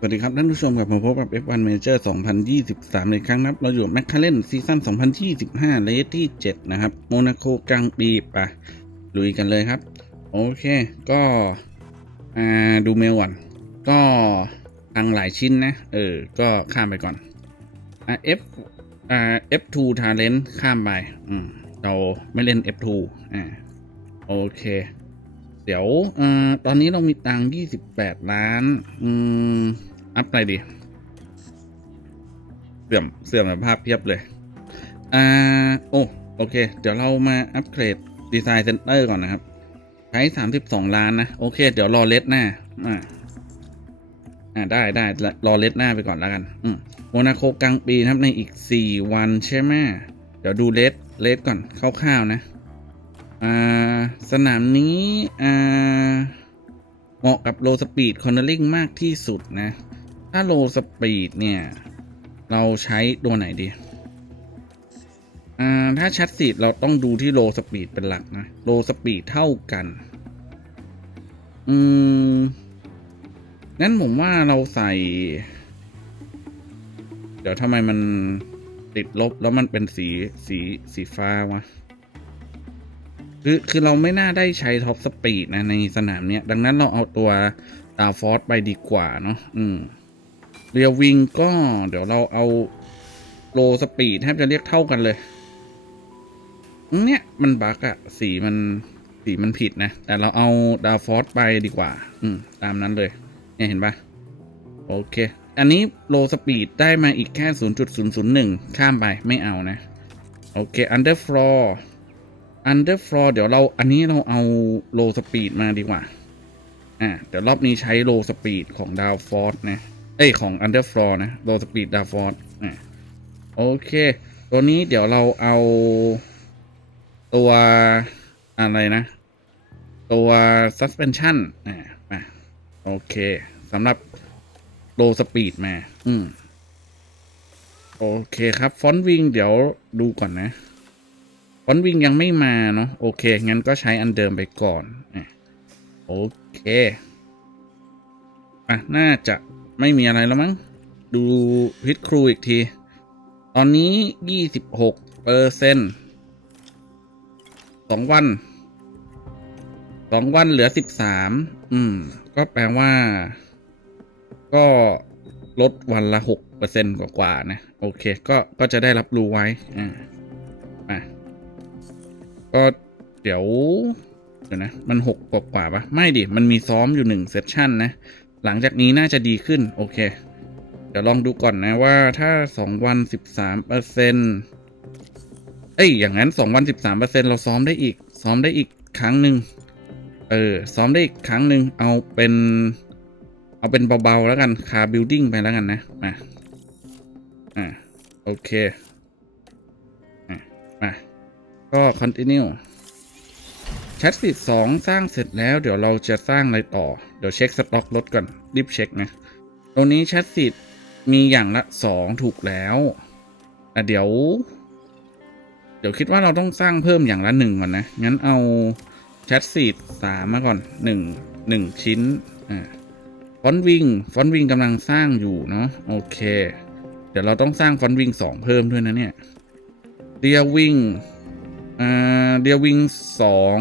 สวัสดีครับท่านผู้ชมกลับมาพบกับ F1 Manager 2023 ในครั้งนับ เราอยู่แมคคาเรนซีซั่น2025 เลสที่ 7 นะครับ โมนาโกกลางปีปะลุยกันเลยครับ โอเค ก็ดูเมลก่อน ก็ทางหลายชิ้นนะ เออ ก็ข้ามไปก่อนอ่า F อ่า F2 Talent ข้ามไป อืม เราไม่เล่น F2 อ่า โอเคเดี๋ยวเอ่อตอนนี้เรามีตังค์28 ล้าน อืม อัพอะไรดี เสื่อมเสื่อมสภาพเพียบเลย อ่า โอ้ โอเค เดี๋ยวเรามาอัปเกรดดีไซน์เซ็นเตอร์ก่อนนะครับ ใช้32ล้านนะ โอเค เดี๋ยวรอเลสหน้า อ่าอ่าได้ได้รอเลสหน้าไปก่อนแล้วกัน อืมโมนาโคกลางปีนะครับในอีก4วันใช่ไหมเดี๋ยวดูเลสเลสก่อนคร่าวๆนะ อ่า สนามนี้ อ่าเหมาะกับโลสปีดคอนเนอริงมากที่สุดนะ ถ้าโลสปีดเนี่ย เราใช้ตัวไหนดี อ่า ถ้าชัดสีดเราต้องดูที่โลสปีดเป็นหลักนะ โลสปีดเท่ากัน อืม งั้นผมว่าเราใส่ เดี๋ยวทำไมมันติดลบแล้วมันเป็นสีสีสีฟ้าวะคือ คือเราไม่น่าได้ใช้ท็อปสปีดนะ ในสนามเนี้ย ดังนั้นเราเอาตัวดาฟอร์สไปดีกว่าเนาะ อืม เรียววิงก็เดี๋ยวเราเอาโลสปีดแทบจะเรียกเท่ากันเลย เนี่ยมันบักอะสีมันสีมันผิดนะ แต่เราเอาดาวฟอร์สไปดีกว่า อืม ตามนั้นเลย เนี่ยเห็นปะโอเค อันนี้โลสปีดได้มาอีกแค่ 0.001 ข้ามไปไม่เอานะ โอเค underfloor underfloor เดี๋ยวเราอันนี้เราเอาโลสปีดมาดีกว่า อ่าเดี๋ยวรอบนี้ใช้โลสปีดของดาวฟอร์ดนะ เอ้ยของ underfloor นะโลสปีดดาวฟอร์ดอ่าโอเค ตัวนี้เดี๋ยวเราเอาตัวอะไรนะ ตัว suspension อ่าโอเคสำหรับโลสปีดมา อืม โอเคครับ ฟอนต์วิงเดี๋ยวดูก่อนนะ ฟอนต์วิงยังไม่มาเนาะโอเค งั้นก็ใช้อันเดิมไปก่อนอะโอเคอะน่าจะ ไม่มีอะไรแล้วมั้ง ดูพิทครูอีกที ตอนนี้ยี่สิบหกเปอร์เซ็นสองวัน สองวันเหลือสิบสาม อืม ก็แปลว่า ก็ลดวันละหกเปอร์เซ็นกว่าๆนะ โอเค ก็ ก็จะได้รับรู้ไว้ อ่าอะก็เดี๋ยวเดี๋ยวนะ มันหกกว่ากว่าปะไม่ดิ มันมีซ้อมอยู่หนึ่งเซสชันนะ หลังจากนี้น่าจะดีขึ้น โอเค เดี๋ยวลองดูก่อนนะว่าถ้าสองวันสิบสามเปอร์เซ็นต์เอ้ย อย่างนั้นสองวันสิบสามเปอร์เซ็นต์เราซ้อมได้อีก ซ้อมได้อีกครั้งหนึ่งเออ ซ้อมได้อีกครั้งหนึ่งเอาเป็น เอาเป็นเบาๆแล้วกัน คาบิลดิ้งไปแล้วกันนะมาอ่าโอเคอะมาก็ continue แชทสิสองสร้างเสร็จแล้วเดี๋ยวเราจะสร้างอะไรต่อ เดี๋ยวเช็คสต็อกรถก่อน รีบเช็คนะตรงนี้แชทสิมีอย่างละสองถูกแล้วแต่เดี๋ยว เดี๋ยวคิดว่าเราต้องสร้างเพิ่มอย่างละหนึ่งก่อนนะ งั้นเอาแชทสิสามมาก่อนหนึ่งหนึ่งชิ้นอ่าฟอนต์วิงฟอนต์วิงกำลังสร้างอยู่เนาะโอเค เดี๋ยวเราต้องสร้างฟอนต์วิงสองเพิ่มด้วยนะเนี่ยเดียวิง อ่าเดียววิงสอง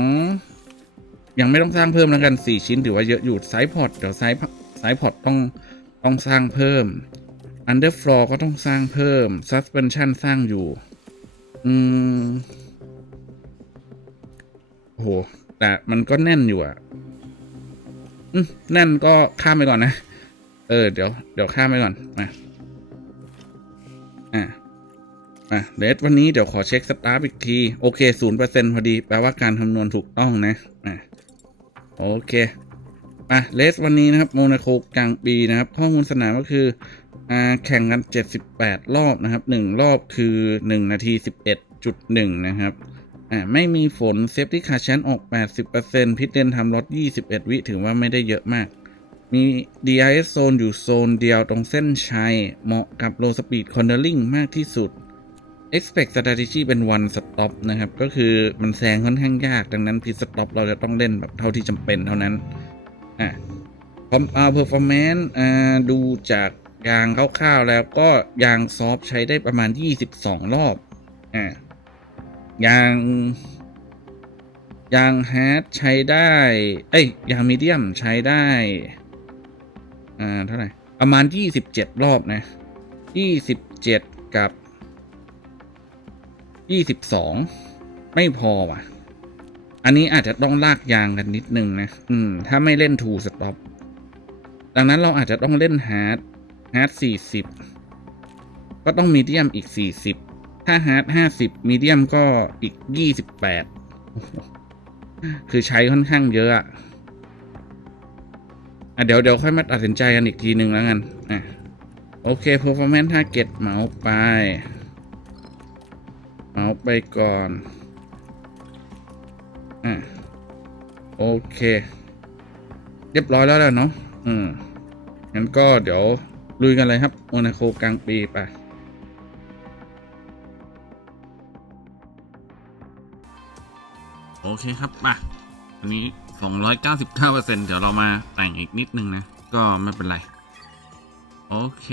ยังไม่ต้องสร้างเพิ่มแล้วกันสี่ชิ้นถือว่าเยอะอยู่ไซส์พอร์ตเดี๋ยวไซส์ไซส์พอร์ตต้องต้องสร้างเพิ่ม underfloor ก็ต้องสร้างเพิ่ม suspension สร้างอยู่ อืมโหแต่มันก็แน่นอยู่อะอืมแน่นก็ข้ามไปก่อนนะ เออ เดี๋ยว เดี๋ยวข้ามไปก่อนมาอะ อะเลสวันนี้เดี๋ยวขอเช็คสตาร์ทอีกที โอเคศูนย์เปอร์เซ็นพอดี แปลว่าการคำนวณถูกต้องนะอะโอเคอะเลสวันนี้นะครับโมนาโคกลางปีนะครับ ข้อมูลสนามก็คืออ่าแข่งกัน 78 รอบนะครับ 1 รอบคือ 1 นาที 11.1 นะครับอ่าไม่มีฝนเซฟตี้คาชันออก 80%พิทเลนทำรถ21 วิถือว่าไม่ได้เยอะมาก มี DRS โซนอยู่โซนเดียวตรงเส้นชัย เหมาะกับ low speed cornering มากที่สุด expect strategy เป็น one stop นะครับ ก็คือมันแซงค่อนข้างยาก ดังนั้น pit stop เราจะต้องเล่นแบบเท่าที่จำเป็นเท่านั้น อะคอมเอาเพอร์ฟอร์แมนซ์อ่าดูจากยางคร่าวๆแล้วก็ยางซอฟใช้ได้ประมาณ 22 รอบ อ่ายางยางฮาร์ดใช้ได้ เอ้ยยางมีเดียมใช้ได้ อ่า เท่าไหร่ ประมาณ 27 รอบนะ 27 กับ 22ไม่พอว่ะ อันนี้อาจจะต้องลากยางกันนิดนึงนะ อืม ถ้าไม่เล่นทูสต็อปดังนั้นเราอาจจะต้องเล่นฮาร์ดฮาร์ด40ก็ต้องมีเดียมอีก40ถ้าฮาร์ด50มีเดียมก็อีก28คือใช้ค่อนข้างเยอะอะอะเดี๋ยวเดี๋ยวค่อยมาตัดสินใจกันอีกทีหนึ่งแล้วกัน อะ โอเค performance target เมาส์ไป เมาไปก่อนอะโอเค เรียบร้อยแล้วแหละเนาะอืมงั้นก็เดี๋ยวลุยกันเลยครับโมนาโคกลางปีไปโอเคครับมาอันนี้ 299%เดี๋ยวเรามาแต่งอีกนิดนึงนะ ก็ไม่เป็นไร โอเค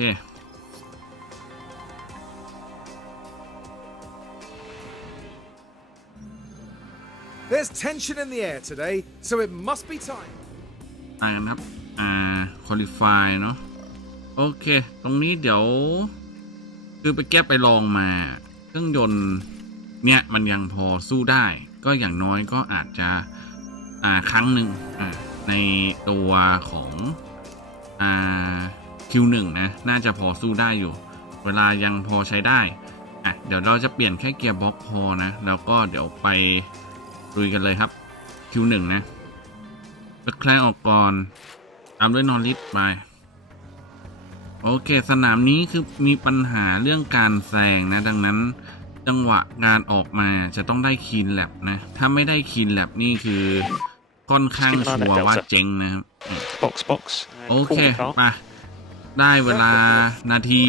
There's tension in the air today, so it must be time. ไปกันครับ อ่า qualify เนาะ โอเค ตรงนี้เดี๋ยว คือไปแก้ไปลองมา เครื่องยนต์ เนี่ย มันยังพอสู้ได้ ก็อย่างน้อยก็อาจจะ อ่า ครั้งหนึ่งอ่า ในตัวของ อ่า Q1 นะ น่าจะพอสู้ได้อยู่ เวลายังพอใช้ได้ อะ เดี๋ยวเราจะเปลี่ยนแค่เกียร์บล็อกพอนะ แล้วก็เดี๋ยวไป ลุยกันเลยครับ Q1 นะตะแคร่ออกก่อน ตามด้วยนอริสไป โอเค สนามนี้คือมีปัญหาเรื่องการแซงนะ ดังนั้นจังหวะงานออกมาจะต้องได้คีนแลบนะ ถ้าไม่ได้คีนแลบนี่คือค่อนข้างชัวร์ว่าเจ๊งนะครับ Box, box. โอ and เค corner car. มาได้เวลานาที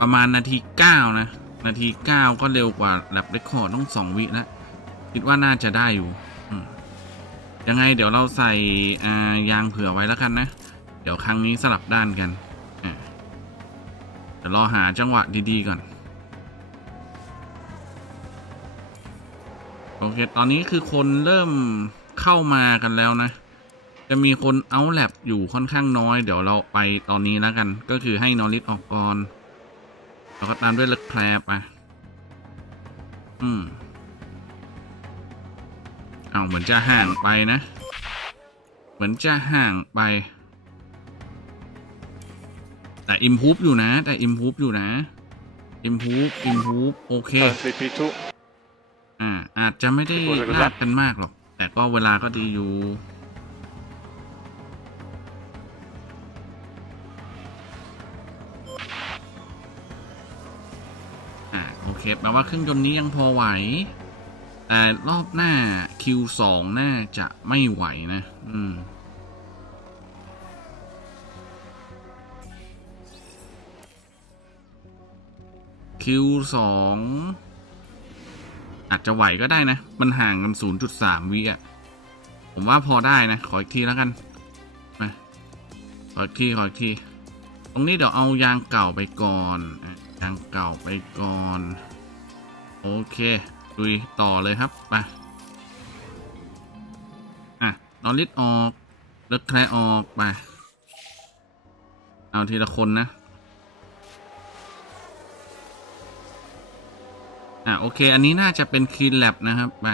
ประมาณนาทีเก้านะ นาทีเก้าก็เร็วกว่าแลบเรคคอร์ดต้องสองวิแล้ว คิดว่าน่าจะได้อยู่ยังไงเดี๋ยวเราใส่ายางเผื่อไว้แล้วกันนะ เดี๋ยวครั้งนี้สลับด้านกันเดี๋ยวรอหาจังหวะดีๆก่อนโอเคตอนนี้คือคนเริ่มเข้ามากันแล้วนะ จะมีคนเอาแลบอยู่ค่อนข้างน้อย เดี๋ยวเราไปตอนนี้แล้วกัน ก็คือให้นอริสออกก่อนแล้วก็ตามด้วยเล็กแคลบไปอืม เอาเหมือนจะห่างไปนะ เหมือนจะห่างไป แต่อิมพูฟอยู่นะ แต่อิมพูฟอยู่นะอิมพูฟอิมพูฟโอเค Currently P2. อ่า อาจจะไม่ได้ลากกันมากหรอก แต่ก็เวลาก็ดีอยู่อ่าโอเคแปลว่าเครื่องยนต์นี้ยังพอไหว แต่รอบหน้า Q2 น่าจะไม่ไหวนะ อืม Q2 อาจจะไหวก็ได้นะ มันห่างกัน 0.3 วิอะ ผมว่าพอได้นะ ขออีกทีแล้วกัน มา ขออีกที ขออีกที ตรงนี้เดี๋ยวเอายางเก่าไปก่อน ยางเก่าไปก่อน โอเค ดุยต่อเลยครับ ไป อะนอริดออกเลิกแคร์ออกไป เอาทีละคนนะ อะ โอเค อันนี้น่าจะเป็นคีนแลบนะครับ ไป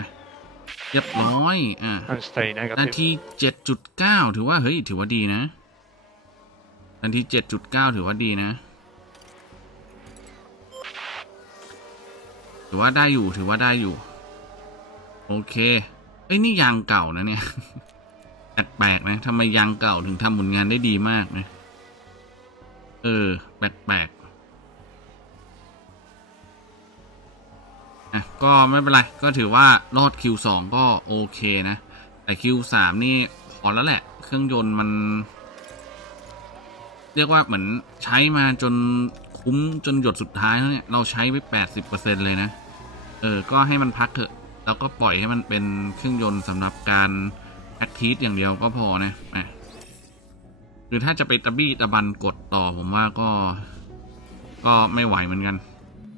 เรียบร้อย อะ And stay นา negative. ทีเจ็ดจุดเก้าถือว่า เฮ้ย ถือว่าดีนะ นาทีเจ็ดจุดเก้าถือว่าดีนะ ถือว่าได้อยู่ถือว่าได้อยู่ โอเคเอ้ยนี่ยางเก่านะเนี่ยแปลกๆนะทำไมยางเก่าถึงทำผลงานได้ดีมากนะ เออ แปลกๆอะก็ไม่เป็นไร ก็ถือว่ารอด Q2 ก็โอเคนะ แต่ Q3 นี่พอแล้วแหละ เครื่องยนต์มัน เรียกว่าเหมือนใช้มาจนคุ้มจนหยดสุดท้ายแล้วเนี่ย เราใช้ไป 80%เลยนะ เออ ก็ให้มันพักเถอะ แล้วก็ปล่อยให้มันเป็นเครื่องยนต์สำหรับการแอคทีฟอย่างเดียวก็พอนะอะคือถ้าจะไปตะบี้ตะบันกดต่อผมว่าก็ ก็ไม่ไหวเหมือนกัน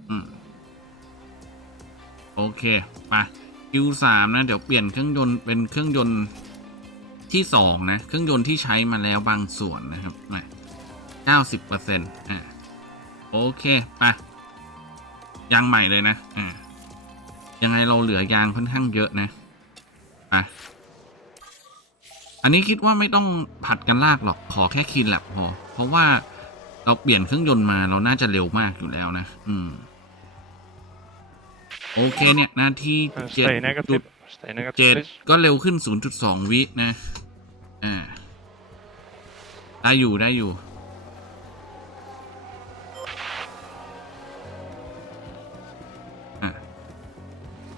อืม โอเคไปคิวสามนะ เดี๋ยวเปลี่ยนเครื่องยนต์เป็นเครื่องยนต์ที่สองนะ เครื่องยนต์ที่ใช้มาแล้วบางส่วนนะครับมาเก้าสิบเปอร์เซ็นต์อ่าโอเคไปยางใหม่เลยนะอ่า ยังไงเราเหลือยางค่อนข้างเยอะนะไปอันนี้คิดว่าไม่ต้องผัดกันลากหรอกขอแค่คีนแลบพอ เพราะว่าเราเปลี่ยนเครื่องยนต์มาเราน่าจะเร็วมากอยู่แล้วนะ อืม โอเคเนี่ยนาที Uh, เจ็ด stay จุด negative. Stay เจ็ negative, ด please. ก็เร็วขึ้น 0.2 วินะ อ่า ได้อยู่ได้อยู่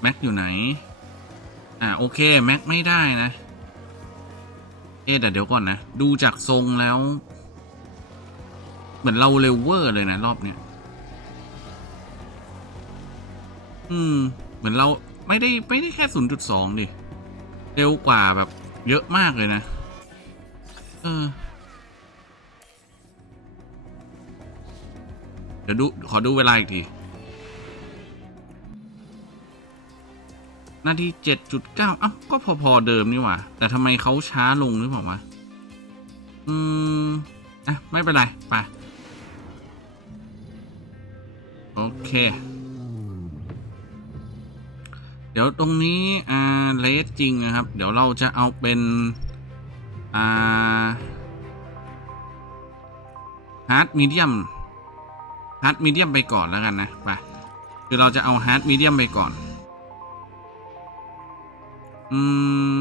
แม็กอยู่ไหน อ่าโอเคแม็กไม่ได้นะ เอ๊ะแต่เดี๋ยวก่อนนะ ดูจากทรงแล้ว เหมือนเราเร็วเวอร์เลยนะ รอบเนี้ย อืม เหมือนเราไม่ได้ไม่ได้แค่0.2ดิ เร็วกว่าแบบเยอะมากเลยนะ เออเดี๋ยวดู ขอดูเวลาอีกที นาทีเจ็ดจุดเก้าอ้าก็พอๆเดิมนี่หว่า แต่ทำไมเขาช้าลงหรือเปล่าวะ อืม อะ ไม่เป็นไร ไป โอเค เดี๋ยวตรงนี้ อ่า เลสจริงนะครับ เดี๋ยวเราจะเอาเป็น อ่าฮาร์ดมีเดียมฮาร์ดมีเดียมไปก่อนแล้วกันนะ ไป คือเราจะเอาฮาร์ดมีเดียมไปก่อน อืม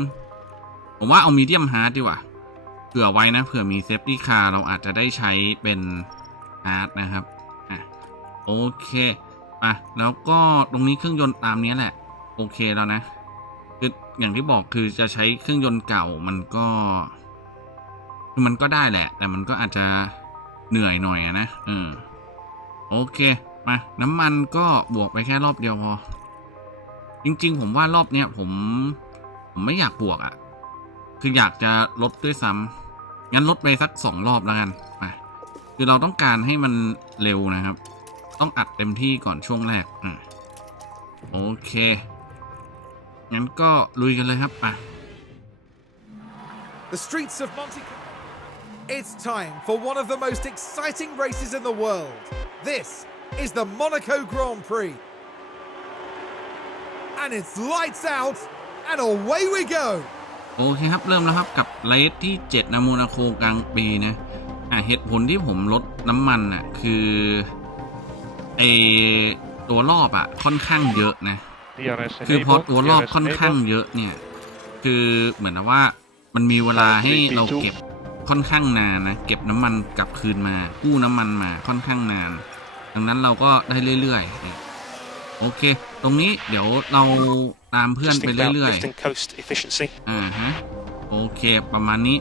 ผมว่าเอามีเดียมฮาร์ดดีกว่า เผื่อไว้นะ เผื่อมีเซฟตี้คาร์เราอาจจะได้ใช้เป็นฮาร์ดนะครับอะโอเคไปแล้วก็ตรงนี้เครื่องยนต์ตามนี้แหละ โอเคแล้วนะ คืออย่างที่บอกคือจะใช้เครื่องยนต์เก่ามันก็คือมันก็ได้แหละ แต่มันก็อาจจะเหนื่อยหน่อยนะเออโอเค มา น้ำมันก็บวกไปแค่รอบเดียวพอ จริง ๆ ผมว่ารอบเนี้ยผม ผมไม่อยากบวกอะ่ะ คืออยากจะลดด้วยซ้ำงั้นลดไปสักสองรอบแล้วกันไปคือเราต้องการให้มันเร็วนะครับ ต้องอัดเต็มที่ก่อนช่วงแรกอะโอเค งั้นก็ลุยกันเลยครับไป The streets of Monte Carlo. It's time for one of the most exciting races in the world. This is the Monaco Grand Prix. And it's lights out, and away we go. โอเคครับเริ่มแล้วครับกับเลสที่7นะโมนาโคกลางปีนะอะเหตุผลที่ผมลดน้ำมันอะคือไอตัวรอบอะค่อนข้างเยอะนะ DRS คือพอ enabled, ตัวรอบ DRS ค่อนข้าง enabled. เยอะเนี่ย คือเหมือนกับว่ามันมีเวลาให้เราเก็บค่อนข้างนานนะ เก็บน้ำมันกลับคืนมากู้น้ำมันมาค่อนข้างนาน ดังนั้นเราก็ได้เรื่อยๆเนี่ยโอเค ตรงนี้เดี๋ยวเราตามเพื่อน Just ไป think about เรื่อย lift and coast efficiency. ๆอ่าฮะ โอเคประมาณนี้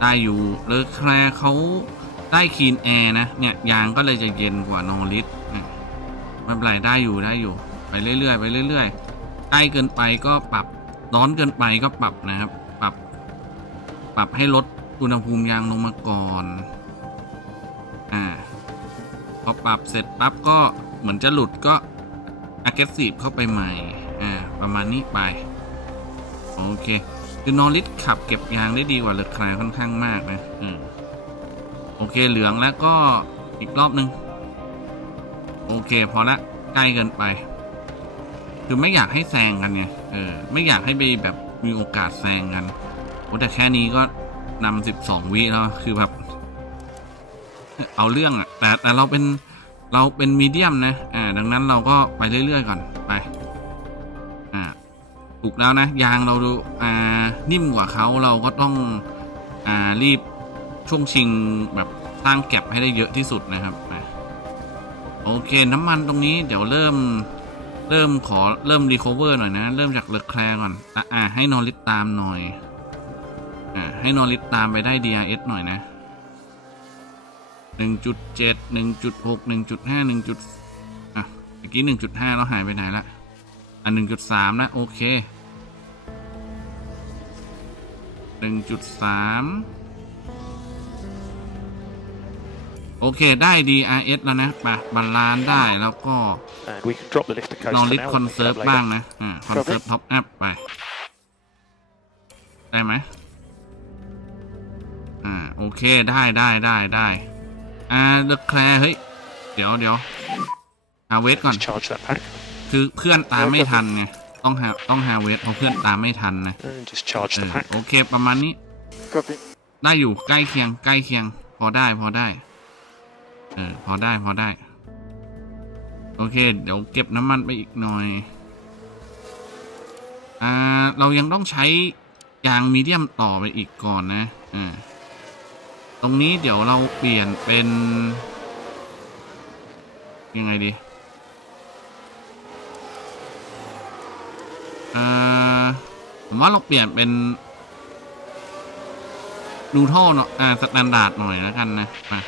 ได้อยู่เลอแคลร์เขาได้คีนแอร์นะ เนี่ยยางก็เลยจะเย็นกว่านอริสอะไม่เป็นไรได้อยู่ได้อยู่ ไปเรื่อยๆไปเรื่อยๆใกล้เกินไปก็ปรับร้อนเกินไปก็ปรับนะครับ ปรับ ปรับให้ลดอุณหภูมิยางลงมาก่อน อ่าพอปรับเสร็จปั๊บก็เหมือนจะหลุดก็ aggressive เข้าไปใหม่ อ่า ประมาณนี้ไป โอเค คือนอริสขับเก็บยางได้ดีกว่าเลอคลายค่อนข้างมากนะอืมโอเคเหลืองแล้วก็อีกรอบหนึ่งโอเค พอละใกล้เกินไป คือไม่อยากให้แซงกันไงเออ ไม่อยากให้ไปแบบมีโอกาสแซงกันโอ้แต่แค่นี้ก็นำสิบสองวิแล้วคือแบบ เอาเรื่องอะแต่แต่เราเป็น เราเป็นมีเดียมนะ อ่า ดังนั้นเราก็ไปเรื่อย ๆ ก่อน ไป อ่า ถูกแล้วนะ ยางเราดู อ่า นิ่มกว่าเขาเราก็ต้อง อ่า รีบช่วงชิงแบบสร้างแก็บให้ได้เยอะที่สุดนะครับโอเค น้ำมันตรงนี้เดี๋ยวเริ่ม เริ่มขอเริ่มรีคอเวอร์หน่อยนะ เริ่มจากเลอแคลร์ก่อน อ่าให้นอริสตามหน่อย อ่า ให้นอริสตามไปได้ DRS หน่อยนะ หนึ่งจุดเจ็ดหนึ่งจุดหกหนึ่งจุดห้าหนึ่งจุดอะเมื่อกี้หนึ่งจุดห้าเราหายไปไหนละอันหนึ่งจุดสามนะ โอเคหนึ่งจุดสามโอเค ได้ DRS แล้วนะไปบาลานซ์ได้แล้วก็ And we can drop the lift to coast ลอง for ลิส now. คอน we'll pick เซิร์ฟ up later. บ้างนะ อ่าคอนเซิร์ฟท็อปอัพไป ได้ไหมอ่า โอเค ได้ได้ได้ได้ อ่าเดอะแคลเฮ้ย เดี๋ยวเดี๋ยวหาเวทก่อน Just charge that pack คือเพื่อนตามไม่ทันไง ต้องหาต้องหาเวทเพราะเพื่อนตามไม่ทันนะ and just charge เอ the อ pack. โอเคประมาณนี้ Copy. ได้อยู่ใกล้เคียงใกล้เคียง พอได้พอได้ เออ พอได้พอได้ โอเค เดี๋ยวเก็บน้ำมันไปอีกหน่อย อ่า เรายังต้องใช้ยางมีเดียมต่อไปอีกก่อนนะอ่า ตรงนี้เดี๋ยวเราเปลี่ยนเป็น ยังไงดีเอ่อผมว่าเราเปลี่ยนเป็นนูโทเนาะอ่าสแตนดาร์ดหน่อยแล้วกันนะมา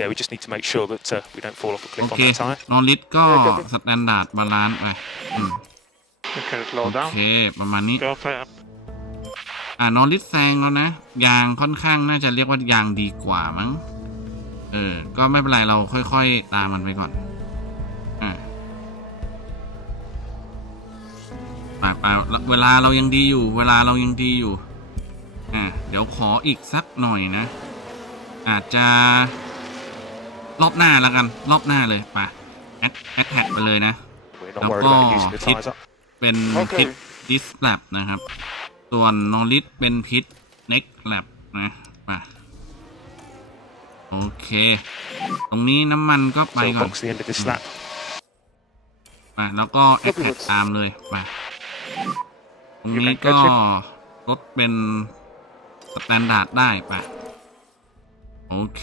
Yeah, we just need to make sure that uh, we don't fall off a โอ cliff เค on that tire. นอริสก็สแตนดาร์ดบาลานซ์ไปอืม Okay, โอ slow down. เค ประมาณนี้ Go fast. อ่านอริสแซงแล้วนะ ยางค่อนข้างน่าจะเรียกว่ายางดีกว่ามั้ง เออ ก็ไม่เป็นไรเราค่อย ๆ ตามมันไปก่อน อ่าไปไปเวลาเรายังดีอยู่ เวลาเรายังดีอยู่ อ่าเดี๋ยวขออีกสักหน่อยนะ อาจจะ รอบหน้าแล้วกัน รอบหน้าเลยไปแอดแอดแท็กไปเลยนะ We're Now not worried about go, using the hit. tires up. เป็นโอเคพิษดิสแลบนะครับ ส่วนนอริสเป็นพิษเน็กแลบนะไปโอเค ตรงนี้น้ำมันก็ไป So ก่อน box the end of this lap. ไปแล้วก็แอคแท็กตามเลยไปตรงนี้ก็ลดเป็นสแตนดาร์ดได้ไปโอเค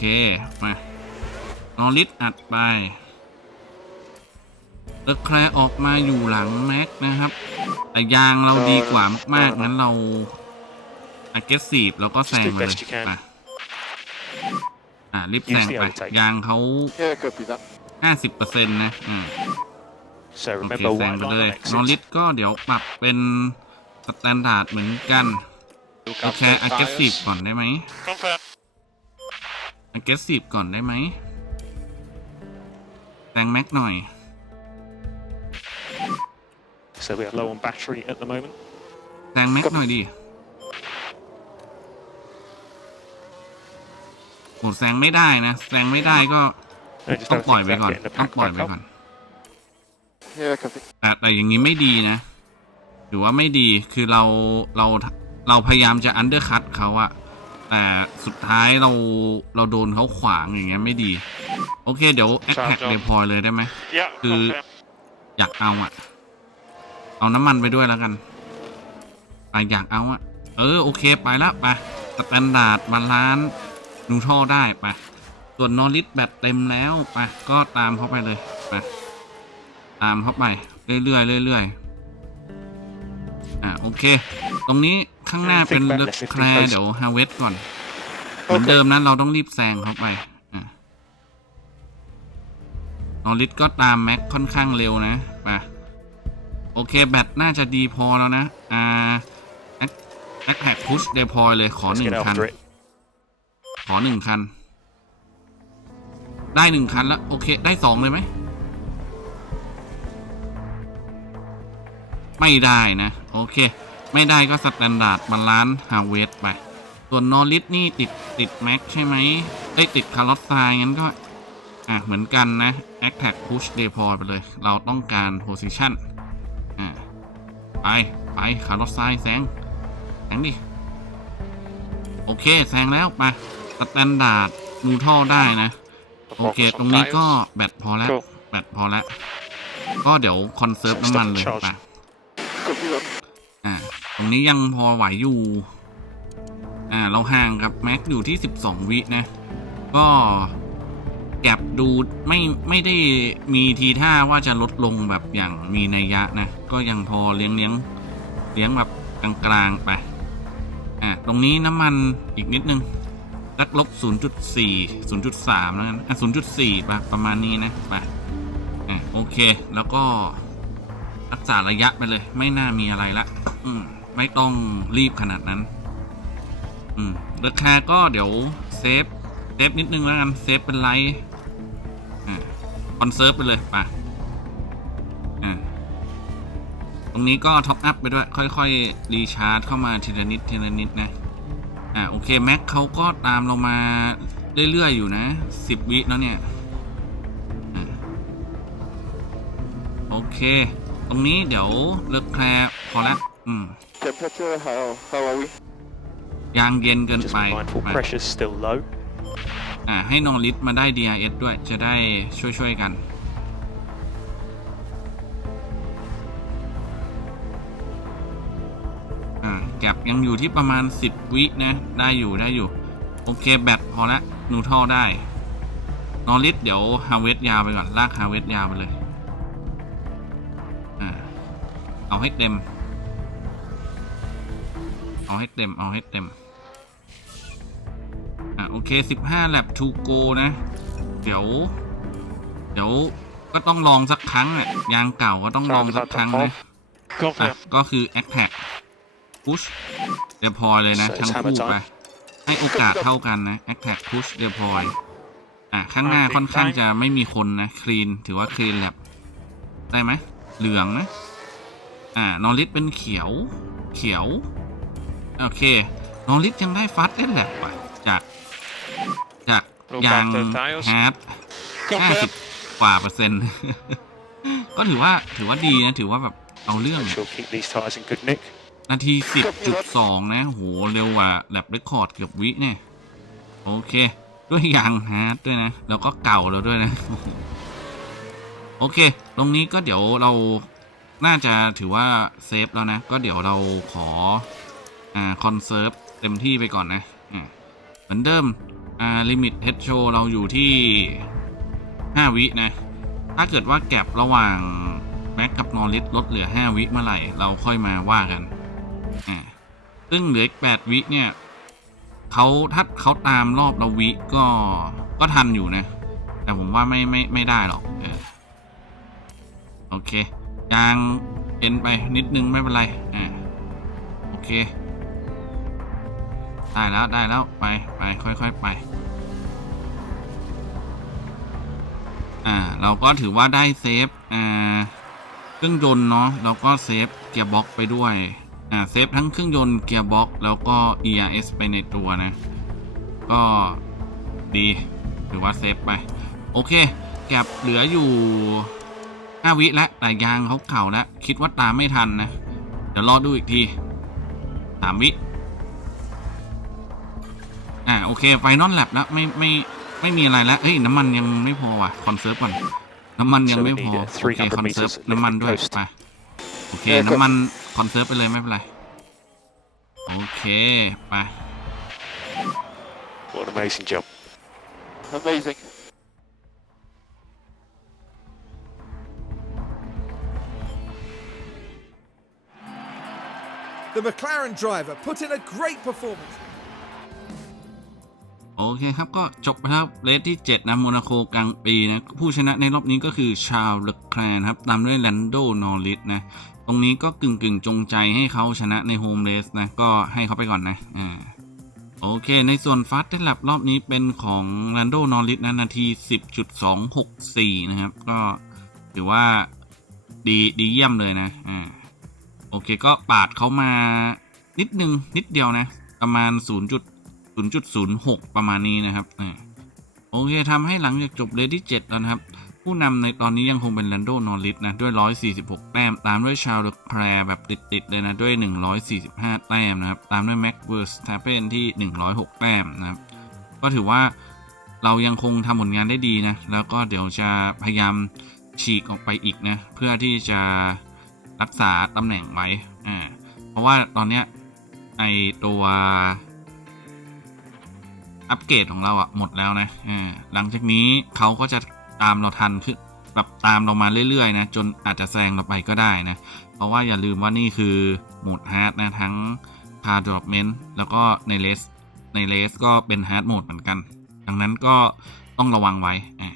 มานอริสอัดไปเลอแคลออกมาอยู่หลังแม็กนะครับ แต่ยางเราดีกว่ามากๆงั้นเรา aggressive แล้วก็แซงไปเลย Just do best you can. ไปอ่ารีบแซง Use the ไป overtake ยางเขา Yeah, copy that. ห้าสิบเปอร์เซ็นต์นะอืม So โอเค remember แซง white ไป line เลย on นอริ exit. สก็เดี๋ยวปรับเป็นสแตนดาร์ดเหมือนกัน Look โอ up เค those aggressive tires. ก่อนได้ไหม Confirm. aggressive ก่อนได้ไหมแซงแม็กหน่อย So we are low on battery at the moment. แซงแม็กหน่อยดิโหแซงไม่ได้นะแซงไม่ได้ก็ And just ต้อง don't ปล่อย think ไป about ก่อน getting the ต้อง pack ปล่อย back ไป up. ก่อน Yeah, copy. แต่แต่อย่างนี้ไม่ดีนะถือว่าไม่ดีคือเราเราเราพยายามจะอันเดอร์คัตเขาอะแต่สุดท้ายเราเราโดนเขาขวางอย่างเงี้ยไม่ดี โอเคเดี๋ยวแอคแท็กครับเดพอยเลยได้ไหม Yeah, Ừ. confirm. อยากเอาอะ เอาน้ำมันไปด้วยแล้วกันไปอยากเอาอะเออโอเคไปแล้วไปสแตนดาร์ดบาลานซ์นูทรอได้ไปส่วนนอริสแบตเต็มแล้วไปก็ตามเขาไปเลยไปตามเขาไปเรื่อยๆเรื่อยๆอ่าโอเค ตรงนี้ข้างหน้าเป็นเลือกแคลเดี๋ยวฮาเวสก่อน เหมือนเดิมนั้นเราต้องรีบแซงเขาไปอ่านอริสก็ตามแม็กค่อนข้างเร็วนะไป โอเค แบตน่าจะดีพอแล้วนะ อ่าแอคแอคแท็กพุชเดพอยเลยขอ Let's หนึ่ง get คัน after it. ขอหนึ่งคัน ได้หนึ่งคันแล้ว โอเค ได้สองเลยไหม ไม่ได้นะ โอเค ไม่ได้ก็สแตนดาร์ดบาลานซ์ฮาเวสไป ส่วนนอริสนี่ติดติดแม็กใช่ไหมเอ้ยติดคาร์ลอสไซงั้นก็ อะเหมือนกันนะ a t t a c k Push Deploy ไปเลย เราต้องการ Position อ่าไป ไปคาร์ลอสไซแซงแซงดิ โอเคแซงแล้วไปสแตนดาร์ดนูทอได้นะ โอเค ตรงนี้ก็แบตพอแล้ว Cool. แบตพอแล้ว ก็เดี๋ยวคอนเซิร์ฟน้ำมันเลยไป Copy that. อ่า ตรงนี้ยังพอไหวอยู่ อ่า เราห่างกับแม็กอยู่ที่ 12 วินะ ก็ แก็บดูไม่ไม่ได้มีทีท่าว่าจะลดลงแบบอย่างมีนัยยะนะ ก็ยังพอเลี้ยงเลี้ยงเลี้ยงแบบกลางๆไป อ่าตรงนี้น้ำมันอีกนิดนึงสักลบ 0.4 0.3 แล้วกันอะ0.4ไปประมาณนี้นะไปอ่าโอเค แล้วก็รักษาระยะไปเลย ไม่น่ามีอะไรละ อืม ไม่ต้องรีบขนาดนั้น อืม ราคาก็เดี๋ยวเซฟ เซฟนิดนึงแล้วกัน เซฟเป็นไลท์ คอนเซิร์ฟไปเลยไปอ่าตรงนี้ก็ท็อปอัพไปด้วย ค่อยๆ รีชาร์จเข้ามาทีละนิดทีละนิดนะ อ่าโอเคแม็กเขาก็ตามเรามาเรื่อยๆ อยู่นะสิบวิแล้วเนี่ยอ่าโอเค ตรงนี้เดี๋ยวเลิกแคลร์พอละอืม Temperature, how, how are we? ยางเย็นเกิน Just ไป be mindful, ไป pressure's still low. อ่าให้น้อริสมาได้ DRS ด้วยจะได้ช่วยๆกันอ่าแก็บยังอยู่ที่ประมาณ 10 วินะ ได้อยู่ได้อยู่ โอเค แบตพอละนูท่อได้ นอริสเดี๋ยวฮาเวสยาวไปก่อน ลากฮาเวสยาวไปเลยอ่าเอาให้เต็ม เอาให้เต็ม เอาให้เต็ม โอเค 15แลบทูโกนะ เดี๋ยว เดี๋ยวก็ต้องลองสักครั้งอะยางเก่าก็ต้องลองสักครั้งนะอะ Confirm. ก็คือ a t t a c k push เด p พอยเลยนะ So it's ทั้ง hammer คู่ time ไปให้โอกาสเท่ากันนะ a t t a c k push เด p พอยอะข้างหน้าค่อนข้างจะไม่มีคนนะคลีนถือว่าคลีนแลบได้ไหมเหลืองนะ อ่านอริสเป็นเขียว เขียว โอเคนอริสยังได้ฟัสได้แลบว่ะจากจาก Roll ยาง back the tires ฮาร์ดห้าสิบ Confirm. กว่าเปอร์เซ็นต์ ก็ถือว่าถือว่าดีนะ ถือว่าแบบเอาเรื่อง Make sure keep these tyres in good nick. นาทีสิบจุดสองนะโหเร็วกว่าแลบเรคคอร์ดเกือบวิเนี่ย โอเค ด้วยยางฮาร์ดด้วยนะ แล้วก็เก่าแล้วด้วยนะ โอเค ตรงนี้ก็เดี๋ยวเราน่าจะถือว่าเซฟแล้วนะ ก็เดี๋ยวเราขออ่าคอนเซิร์ฟเต็มที่ไปก่อนนะอ่าเหมือนเดิม อ่าลิมิตเฮดโชเราอยู่ที่ 5 วินะ ถ้าเกิดว่าแก็บระหว่างแม็กกับนอริสลดเหลือ 5 วิเมื่อไหร่ เราค่อยมาว่ากันอ่าซึ่งเหลืออีก8วิเนี่ยเขาถ้าเขาตามรอบเราวิก็ก็ทันอยู่นะ แต่ผมว่าไม่ไม่ไม่ได้หรอกเออโอเคยางเอ็นไปนิดนึงไม่เป็นไรอ่าโอเค ได้แล้วได้แล้วไปไปค่อยๆไป อ่าเราก็ถือว่าได้เซฟอ่าเครื่องยนต์เนาะเราก็เซฟเกียร์บ็อกไปด้วยอ่าเซฟทั้งเครื่องยนต์เกียร์บ็อกแล้วก็ ERS ไปในตัวนะ ก็ดีถือว่าเซฟไป โอเคแก็บเหลืออยู่5วิแล้วแต่ยางเขาเข่าแล้ว คิดว่าตามไม่ทันนะ เดี๋ยวรอดูอีกที3วิ อ่าโอเคไฟนอลแลบแล้วไม่ไม่ไม่มีอะไรแล้วเฮ้ยน้ำมันยังไม่พอว่ะคอนเซิร์ฟก่อนน้ำมันยังไม่พอ So we โอ need, uh, เค300คอนเซิร์ฟ meters น้ำมันด้วย liquid coast ไปโอเคเออก็น้ำมันคอนเซิร์ฟไปเลยไม่เป็นไรโอเคไป What an amazing job. Amazing. The McLaren driver put in a great performance. โอเคครับก็จบไปแล้วเลสที่ 7 นะโมนาโคกลางปีนะ ผู้ชนะในรอบนี้ก็คือชาลเลคแคลนครับ ตามด้วยแลนโดนอริสนะ ตรงนี้ก็กึ่งกึ่งจงใจให้เขาชนะในโฮมเลสนะ ก็ให้เขาไปก่อนนะอ่าโอเค ในส่วนฟาสต์เทลบรอบนี้เป็นของแลนโดนอริสนะ นาที 10.264 นะครับ ก็ถือว่าดีดีเยี่ยมเลยนะอ่าโอเคก็ปาดเขามานิดนึงนิดเดียวนะ ประมาณ 0. 0.06 ประมาณนี้นะครับอ่าโอเคทำให้หลังจากจบเลสที่7แล้วนะครับ ผู้นำในตอนนี้ยังคงเป็นแลนโดนอริสนะ ด้วย 146 แต้ม ตามด้วยชาร์ลแคลร์แบบติดๆเลยนะ ด้วย 145 แต้มนะครับ ตามด้วยแม็กเวอร์สทาเปนที่ 106 แต้มนะครับ ก็ถือว่าเรายังคงทำผลงานได้ดีนะ แล้วก็เดี๋ยวจะพยายามฉีกออกไปอีกนะ เพื่อที่จะรักษาตำแหน่งไว้อ่าเพราะว่าตอนเนี้ยไอตัว อัปเกรดของเราอะหมดแล้วนะอ่าหลังจากนี้เขาก็จะตามเราทันคือแบบตามเรามาเรื่อยๆนะจนอาจจะแซงเราไปก็ได้นะ เพราะว่าอย่าลืมว่านี่คือโหมดฮาร์ดนะทั้งพาดรอปเมนต์แล้วก็ในเลสในเลสก็เป็นฮาร์ดโหมดเหมือนกัน ดังนั้นก็ต้องระวังไว้อ่า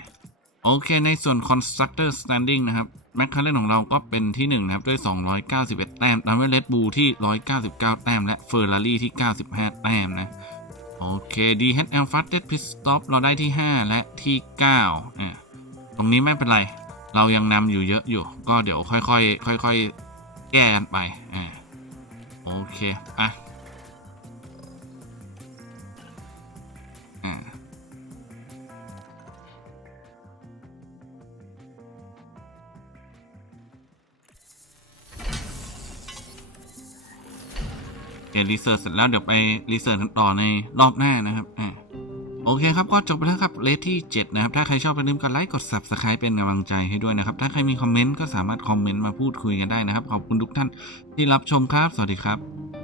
โอเคในส่วน Constructor Standing นะครับแมคคาเรนของเราก็เป็นที่1นะครับด้วย 291 แต้มตามด้วย Red Bull ที่ 199 แต้ม และ Ferrari ที่ 95 แต้มนะ โอเค DHL Fastest Pit Stop เราได้ที่ 5 และที่9อะตรงนี้ไม่เป็นไร เรายังนำอยู่เยอะอยู่ ก็เดี๋ยวค่อยๆค่อยๆแก้กันไปอะโอเค อะอะ เดี๋ยวรีเสิร์ชเสร็จแล้วเดี๋ยวไปรีเสิร์ชต่อในรอบหน้านะครับอ่าโอเคครับ ก็จบไปแล้วครับเลทที่ 7 นะครับ ถ้าใครชอบอย่าลืมกดไลค์ กด Subscribe เป็นกำลังใจให้ด้วยนะครับ ถ้าใครมีคอมเมนต์ก็สามารถคอมเมนต์มาพูดคุยกันได้นะครับ ขอบคุณทุกท่านที่รับชมครับ สวัสดีครับ